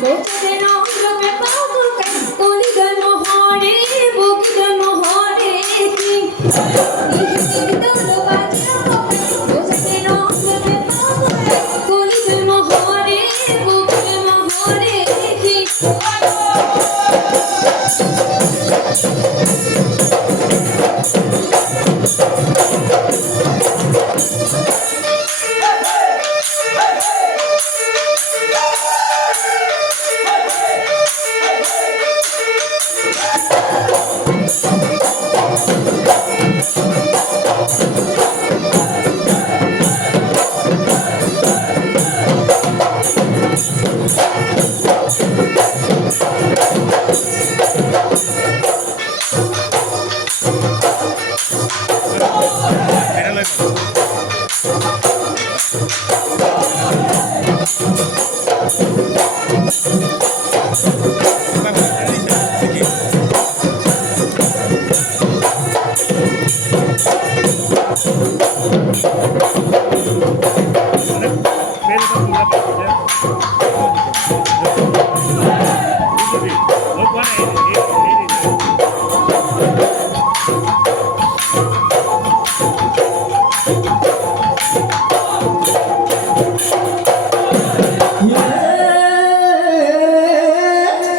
Botere no grope pago kai koli gan mohore bogi gan mohore ki ni to lo bajra botere no grope pago kai koli gan mohore bogi gan mohore ki Look what